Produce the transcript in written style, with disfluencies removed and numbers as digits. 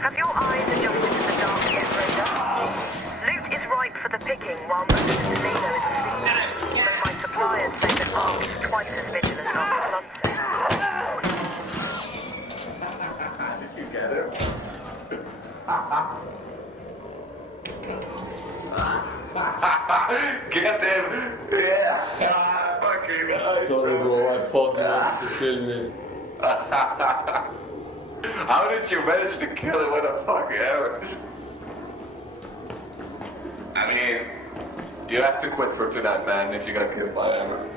Have your eyes adjusted to the dark yet, Raider? Loot is ripe for the picking while most of the casino is asleep. So my suppliers say that Ark is twice as vigilant after sunset. Did you get it? Get him! Yeah! Fucking nice. Sorry, bro. I thought you wanted to kill me. How did you manage to kill him with a fucking hammer? I mean, you have to quit for tonight, man, if you're gonna kill my hammer.